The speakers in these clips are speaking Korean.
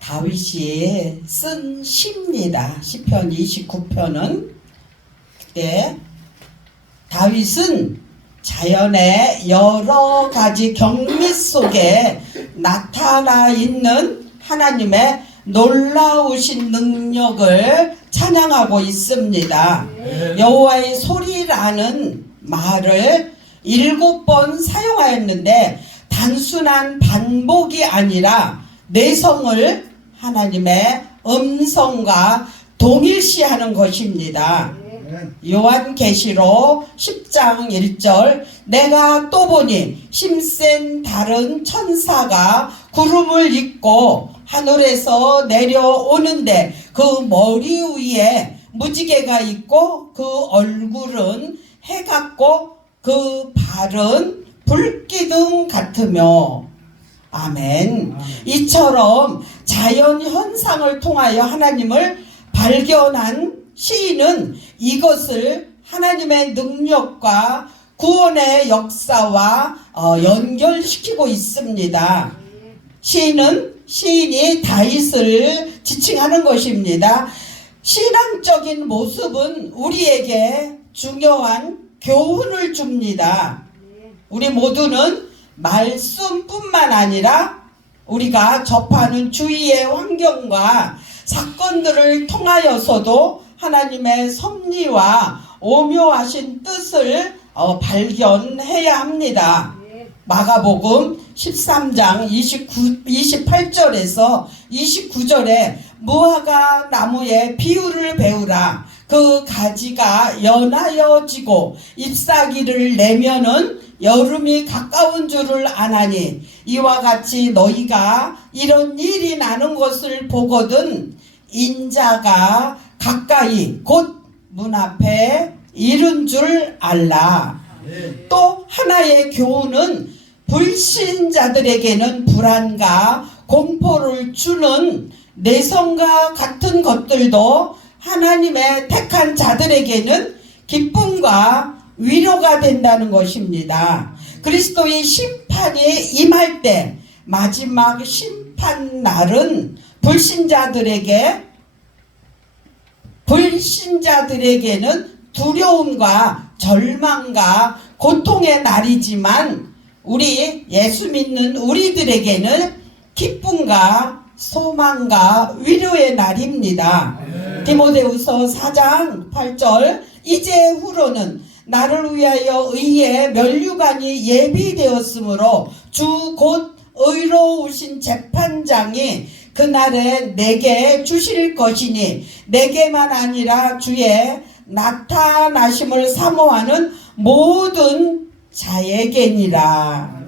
다윗이 쓴 시입니다. 시편 29편은 그때 다윗은 자연의 여러 가지 경미 속에 나타나 있는 하나님의 놀라우신 능력을 찬양하고 있습니다. 여호와의 소리라는 말을 7번 사용하였는데 단순한 반복이 아니라 내성을 하나님의 음성과 동일시하는 것입니다. 요한계시록 10장 1절 내가 또 보니 힘센 다른 천사가 구름을 입고 하늘에서 내려오는데 그 머리 위에 무지개가 있고 그 얼굴은 해 같고 그 발은 불기둥 같으며 아멘. 이처럼 자연 현상을 통하여 하나님을 발견한 시인은 이것을 하나님의 능력과 구원의 역사와 연결시키고 있습니다. 시인이 다윗을 지칭하는 것입니다. 신앙적인 모습은 우리에게 중요한 교훈을 줍니다. 우리 모두는 말씀뿐만 아니라 우리가 접하는 주위의 환경과 사건들을 통하여서도 하나님의 섭리와 오묘하신 뜻을 발견해야 합니다. 마가복음 13장 28절에서 29절에 무화과 나무의 비유를 배우라. 그 가지가 연하여 지고 잎사귀를 내면은 여름이 가까운 줄을 아나니 이와 같이 너희가 이런 일이 나는 것을 보거든 인자가 가까이 곧 문 앞에 이른 줄 알라. 또 하나의 교훈은 불신자들에게는 불안과 공포를 주는 내성과 같은 것들도 하나님의 택한 자들에게는 기쁨과 위로가 된다는 것입니다. 그리스도의 심판이 임할 때 마지막 심판 심판 날은 불신자들에게는 두려움과 절망과 고통의 날이지만 우리 예수 믿는 우리들에게는 기쁨과 소망과 위로의 날입니다. 디모데후서 4장 8절 이제후로는 나를 위하여 의의 면류관이 예비되었으므로 주 곧 의로우신 재판장이 그날에 내게 주실 것이니 내게만 아니라 주의 나타나심을 사모하는 모든 자에게니라.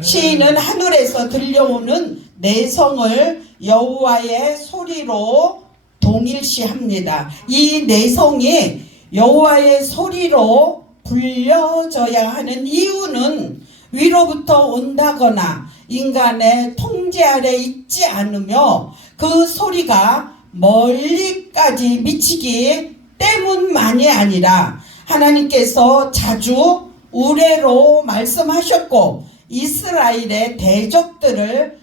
시인은 하늘에서 들려오는 내성을 여호와의 소리로 동일시합니다. 이 내성이 여호와의 소리로 불려져야 하는 이유는 위로부터 온다거나 인간의 통제 아래 있지 않으며 그 소리가 멀리까지 미치기 때문만이 아니라 하나님께서 자주 우레로 말씀하셨고 이스라엘의 대적들을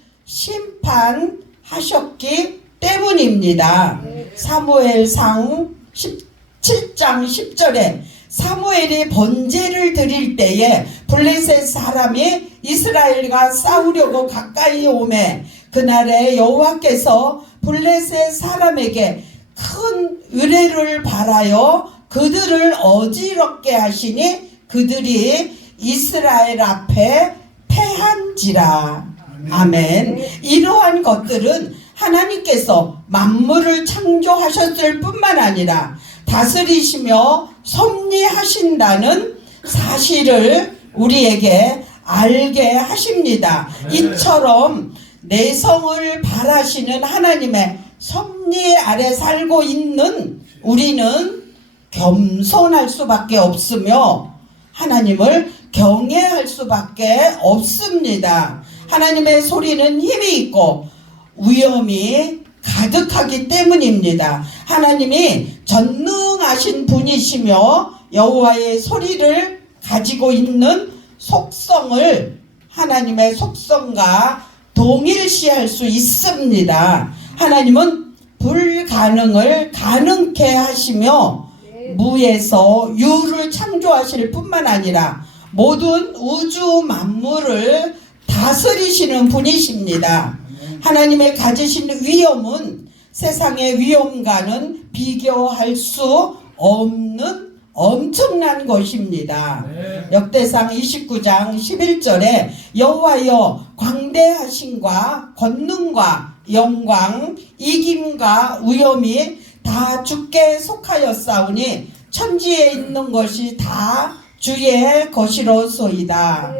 심판하셨기 때문입니다. 사무엘상 17장 10절에 사무엘이 번제를 드릴 때에 블레셋 사람이 이스라엘과 싸우려고 가까이 오매 그날에 여호와께서 블레셋 사람에게 큰 의뢰를 바라여 그들을 어지럽게 하시니 그들이 이스라엘 앞에 패한지라. 아멘. 이러한 것들은 하나님께서 만물을 창조하셨을 뿐만 아니라 다스리시며 섭리하신다는 사실을 우리에게 알게 하십니다. 이처럼 내성을 바라시는 하나님의 섭리 아래 살고 있는 우리는 겸손할 수밖에 없으며 하나님을 경외할 수밖에 없습니다. 하나님의 소리는 힘이 있고 위엄이 가득하기 때문입니다. 하나님이 전능하신 분이시며 여호와의 소리를 가지고 있는 속성을 하나님의 속성과 동일시할 수 있습니다. 하나님은 불가능을 가능케 하시며 무에서 유를 창조하실 뿐만 아니라 모든 우주 만물을 다스리시는 분이십니다. 하나님의 가지신 위엄은 세상의 위엄과는 비교할 수 없는 엄청난 것입니다. 역대상 29장 11절에 여호와여 광대하심과 권능과 영광 이김과 위엄이 다 주께 속하였사오니 천지에 있는 것이 다 주의 것이로소이다.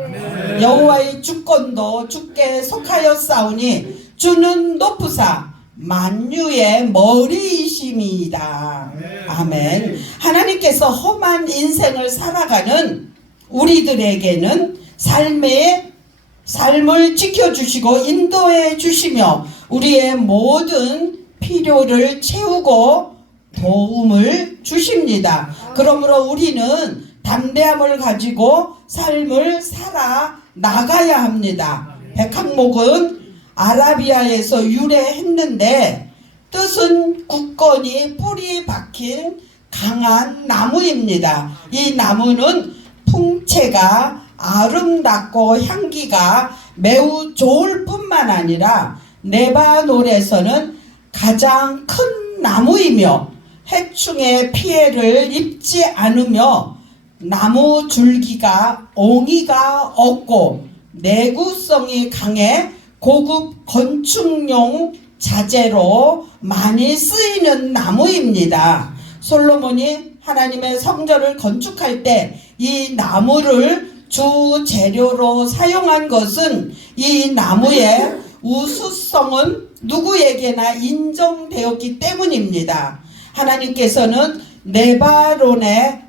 여호와의 주권도 주께 속하였사오니 주는 높으사 만유의 머리이심이다. 아멘. 하나님께서 험한 인생을 살아가는 우리들에게는 삶을 지켜주시고 인도해 주시며 우리의 모든 필요를 채우고 도움을 주십니다. 그러므로 우리는 담대함을 가지고 삶을 살아 나가야 합니다. 백항목은 아라비아에서 유래했는데 뜻은 굳건히 뿌리 박힌 강한 나무입니다. 이 나무는 풍채가 아름답고 향기가 매우 좋을 뿐만 아니라 네바논에서는 가장 큰 나무이며 해충의 피해를 입지 않으며 나무 줄기가 옹이가 없고 내구성이 강해 고급 건축용 자재로 많이 쓰이는 나무입니다. 솔로몬이 하나님의 성전을 건축할 때 이 나무를 주 재료로 사용한 것은 이 나무의 우수성은 누구에게나 인정되었기 때문입니다. 하나님께서는 네바논의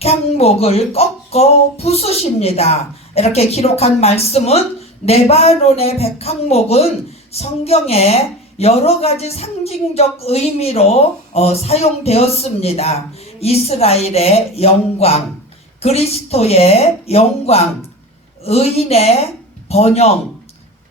백향목을 꺾어 부수십니다. 이렇게 기록한 말씀은 네바논의 백향목은 성경에 여러 가지 상징적 의미로 사용되었습니다. 이스라엘의 영광, 그리스도의 영광, 의인의 번영,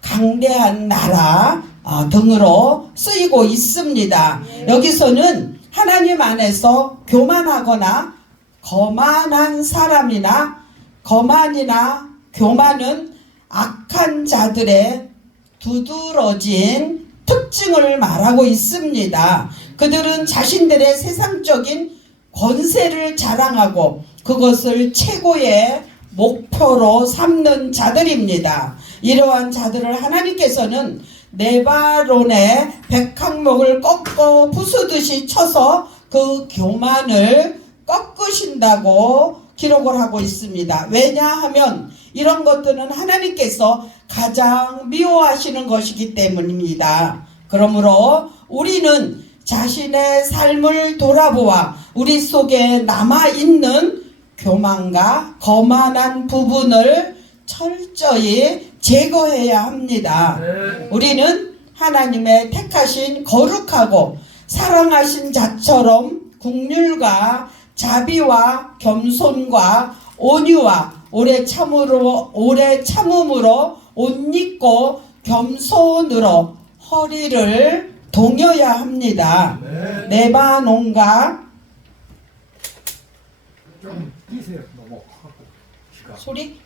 강대한 나라 등으로 쓰이고 있습니다. 여기서는 하나님 안에서 교만하거나 거만한 사람이나 거만이나 교만은 악한 자들의 두드러진 특징을 말하고 있습니다. 그들은 자신들의 세상적인 권세를 자랑하고 그것을 최고의 목표로 삼는 자들입니다. 이러한 자들을 하나님께서는 네바론의 백항목을 꺾어 부수듯이 쳐서 그 교만을 꺾으신다고 기록을 하고 있습니다. 왜냐하면 이런 것들은 하나님께서 가장 미워하시는 것이기 때문입니다. 그러므로 우리는 자신의 삶을 돌아보아 우리 속에 남아있는 교만과 거만한 부분을 철저히 제거해야 합니다. 우리는 하나님의 택하신 거룩하고 사랑하신 자처럼 긍휼과 자비와 겸손과 온유와 오래 참음으로 옷 입고 겸손으로 허리를 동여야 합니다. 네바논과 좀 뛰세요. 너무 소리?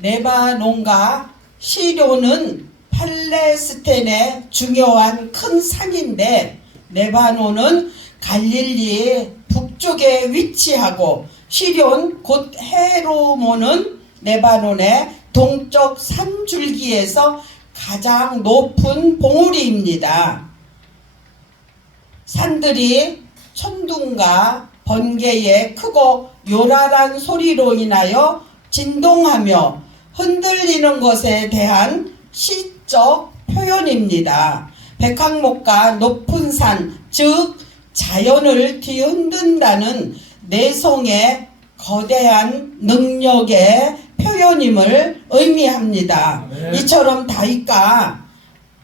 네바논과 시료는 팔레스틴의 중요한 큰 산인데 네바논은 갈릴리 북쪽에 위치하고 시련 곧 헤르몬은 네바논의 동쪽 산줄기에서 가장 높은 봉우리입니다. 산들이 천둥과 번개의 크고 요란한 소리로 인하여 진동하며 흔들리는 것에 대한 시적 표현입니다. 백항목과 높은 산, 즉 자연을 뒤흔든다는 내성의 거대한 능력의 표현임을 의미합니다. 이처럼 다윗과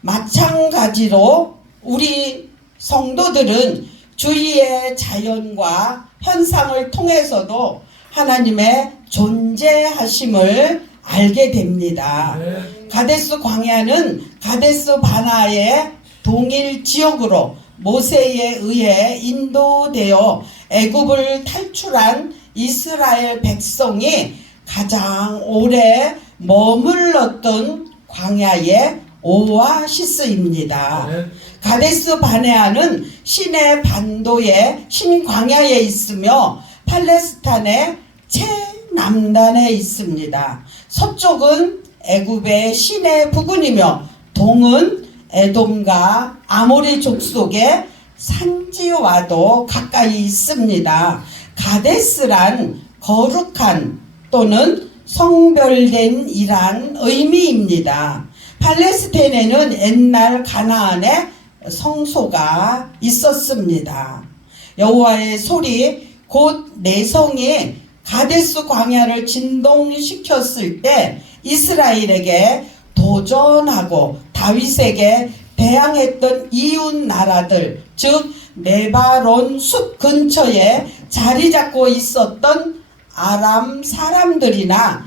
마찬가지로 우리 성도들은 주위의 자연과 현상을 통해서도 하나님의 존재하심을 알게 됩니다. 가데스 광야는 가데스 바나의 동일 지역으로 모세에 의해 인도되어 애굽을 탈출한 이스라엘 백성이 가장 오래 머물렀던 광야의 오아시스입니다. 가데스 바네아는 시내 반도의 신광야에 있으며 팔레스타인의 최남단에 있습니다. 서쪽은 애굽의 시내 부근이며 동은 에돔과 아모리 족속의 산지와도 가까이 있습니다. 가데스란 거룩한 또는 성별된 이란 의미입니다. 팔레스타인에는 옛날 가나안의 성소가 있었습니다. 여호와의 소리 곧 내성이 가데스 광야를 진동시켰을 때 이스라엘에게 도전하고 다윗에게 대항했던 이웃 나라들, 즉 네바론 숲 근처에 자리 잡고 있었던 아람 사람들이나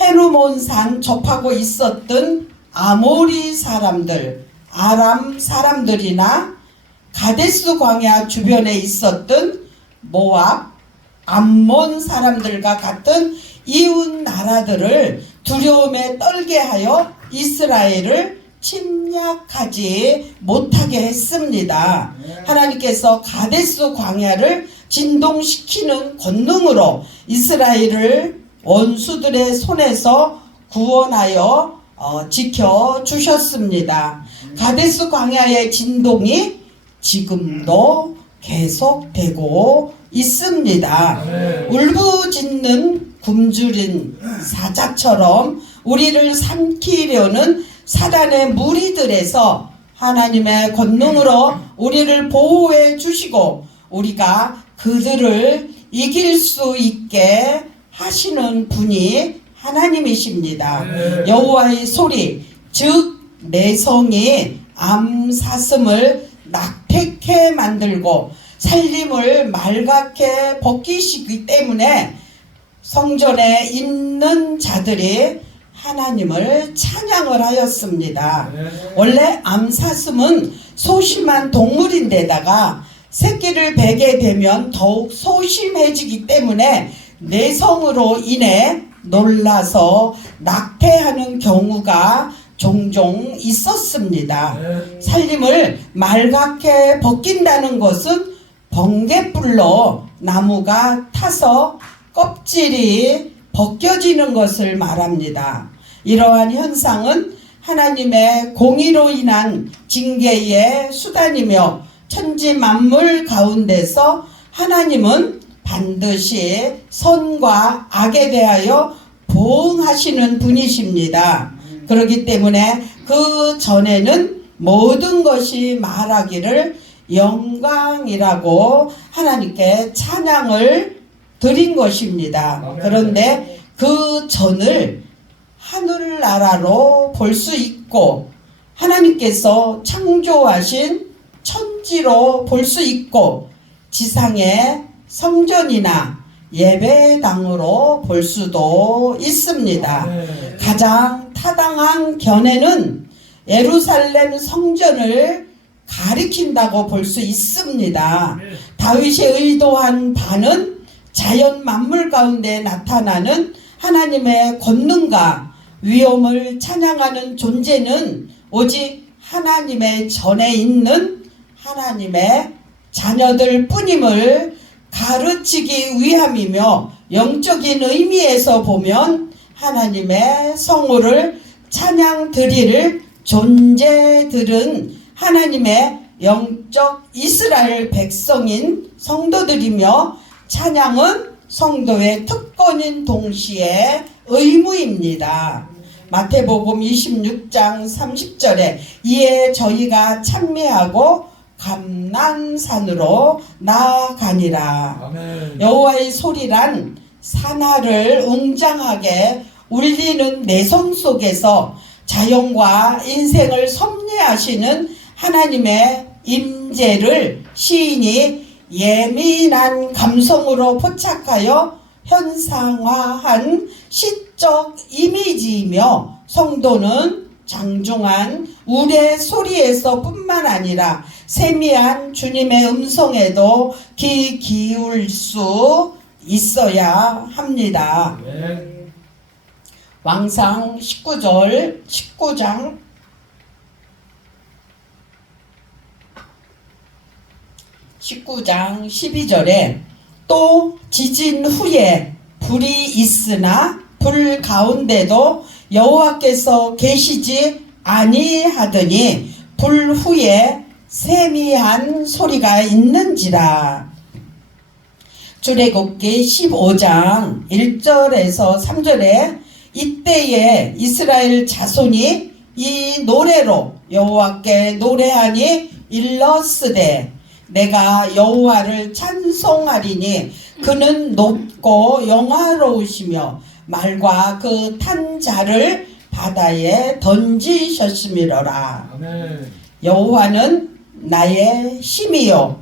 헤르몬산 접하고 있었던 아모리 사람들, 아람 사람들이나 가데스 광야 주변에 있었던 모압, 암몬 사람들과 같은 이웃 나라들을 두려움에 떨게 하여 이스라엘을 침략하지 못하게 했습니다. 하나님께서 가데스 광야를 진동시키는 권능으로 이스라엘을 원수들의 손에서 구원하여 지켜주셨습니다. 가데스 광야의 진동이 지금도 계속되고 있습니다. 울부짖는 굶주린 사자처럼 우리를 삼키려는 사단의 무리들에서 하나님의 권능으로 우리를 보호해 주시고 우리가 그들을 이길 수 있게 하시는 분이 하나님이십니다. 여호와의 소리, 즉 내성이 암사슴을 낙태케 만들고 살림을 말갛게 벗기시기 때문에 성전에 있는 자들이 하나님을 찬양을 하였습니다. 원래 암사슴은 소심한 동물인데다가 새끼를 베게 되면 더욱 소심해지기 때문에 내성으로 인해 놀라서 낙태하는 경우가 종종 있었습니다. 살림을 말갛게 벗긴다는 것은 번갯불로 나무가 타서 껍질이 벗겨지는 것을 말합니다. 이러한 현상은 하나님의 공의로 인한 징계의 수단이며 천지 만물 가운데서 하나님은 반드시 선과 악에 대하여 보응하시는 분이십니다. 그렇기 때문에 그 전에는 모든 것이 말하기를 영광이라고 하나님께 찬양을 드린 것입니다. 그런데 그 전을 하늘나라로 볼 수 있고 하나님께서 창조하신 천지로 볼 수 있고 지상의 성전이나 예배당으로 볼 수도 있습니다. 가장 타당한 견해는 예루살렘 성전을 가리킨다고 볼 수 있습니다. 다윗이 의도한 바는 자연 만물 가운데 나타나는 하나님의 권능과 위엄을 찬양하는 존재는 오직 하나님의 전에 있는 하나님의 자녀들 뿐임을 가르치기 위함이며 영적인 의미에서 보면 하나님의 성호를 찬양 드릴 존재들은 하나님의 영적 이스라엘 백성인 성도들이며 찬양은 성도의 특권인 동시에 의무입니다. 마태복음 26장 30절에 이에 저희가 찬미하고 감난산으로 나아가니라. 아멘. 여호와의 소리란 산하를 웅장하게 울리는 내성 속에서 자연과 인생을 섭리하시는 하나님의 임재를 시인이 예민한 감성으로 포착하여 현상화한 시적 이미지이며 성도는 장중한 우레 소리에서 뿐만 아니라 세미한 주님의 음성에도 귀 기울 수 있어야 합니다. 왕상 19장 12절에 또 지진 후에 불이 있으나 불 가운데도 여호와께서 계시지 아니하더니 불 후에 세미한 소리가 있는지라. 출애굽기 15장 1절에서 3절에 이때에 이스라엘 자손이 이 노래로 여호와께 노래하니 일렀으되 내가 여호와를 찬송하리니 그는 높고 영화로우시며 말과 그 탄 자를 바다에 던지셨음이로라. 아멘. 여호와는 나의 힘이요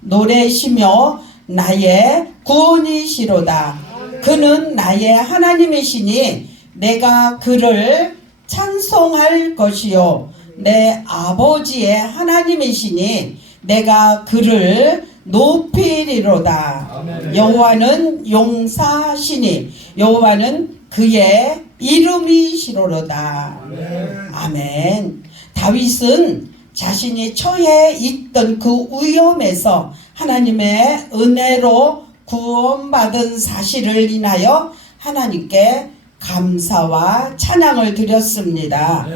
노래시며 나의 구원이시로다. 그는 나의 하나님이시니 내가 그를 찬송할 것이요 내 아버지의 하나님이시니 내가 그를 높이리로다. 아멘. 여호와는 용사시니 여호와는 그의 이름이시로다. 아멘. 아멘. 다윗은 자신이 처해 있던 그 위험에서 하나님의 은혜로 구원받은 사실을 인하여 하나님께 감사와 찬양을 드렸습니다.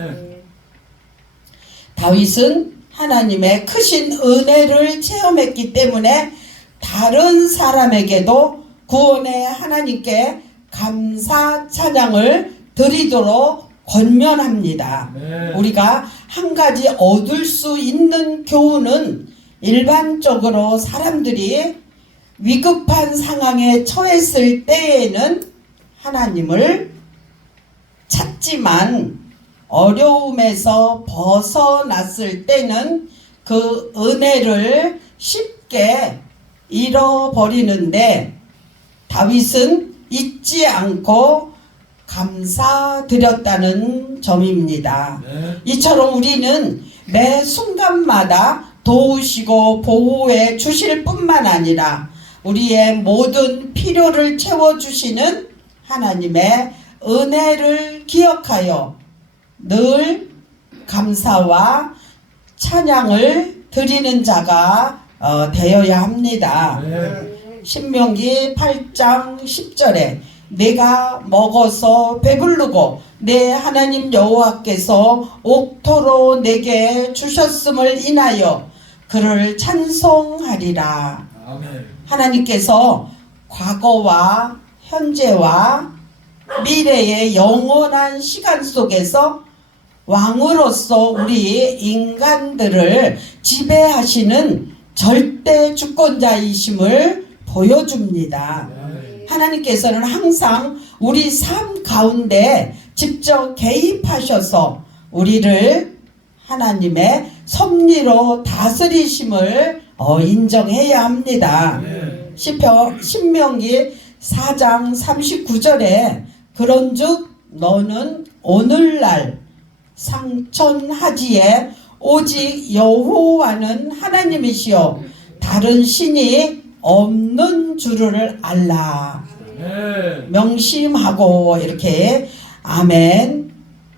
다윗은 하나님의 크신 은혜를 체험했기 때문에 다른 사람에게도 구원의 하나님께 감사 찬양을 드리도록 권면합니다. 우리가 한 가지 얻을 수 있는 교훈은 일반적으로 사람들이 위급한 상황에 처했을 때에는 하나님을 찾지만 어려움에서 벗어났을 때는 그 은혜를 쉽게 잃어버리는데 다윗은 잊지 않고 감사드렸다는 점입니다. 네. 이처럼 우리는 매 순간마다 도우시고 보호해 주실 뿐만 아니라 우리의 모든 필요를 채워주시는 하나님의 은혜를 기억하여 늘 감사와 찬양을 드리는 자가 되어야 합니다. 네. 신명기 8장 10절에 내가 먹어서 배부르고 내 하나님 여호와께서 옥토로 내게 주셨음을 인하여 그를 찬송하리라. 아멘. 하나님께서 과거와 현재와 미래의 영원한 시간 속에서 왕으로서 우리 인간들을 지배하시는 절대 주권자이심을 보여줍니다. 네. 하나님께서는 항상 우리 삶 가운데 직접 개입하셔서 우리를 하나님의 섭리로 다스리심을 인정해야 합니다. 네. 신명기 4장 39절에 그런즉 너는 오늘날 상천하지에 오직 여호와는 하나님이시요 다른 신이 없는 줄을 알라. 네. 명심하고 이렇게 아멘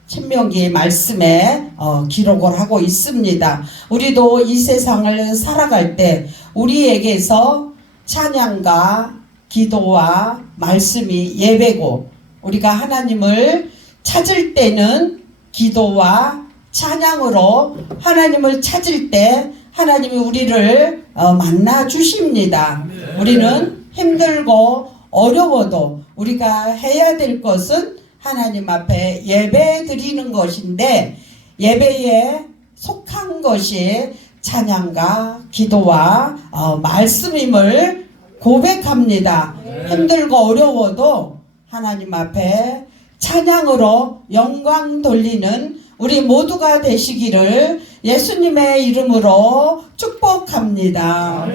신명기 말씀에 기록을 하고 있습니다. 우리도 이 세상을 살아갈 때 우리에게서 찬양과 기도와 말씀이 예배고 우리가 하나님을 찾을 때는 기도와 찬양으로 하나님을 찾을 때 하나님이 우리를 만나 주십니다. 우리는 힘들고 어려워도 우리가 해야 될 것은 하나님 앞에 예배 드리는 것인데 예배에 속한 것이 찬양과 기도와 말씀임을 고백합니다. 힘들고 어려워도 하나님 앞에 찬양으로 영광 돌리는 우리 모두가 되시기를 예수님의 이름으로 축복합니다.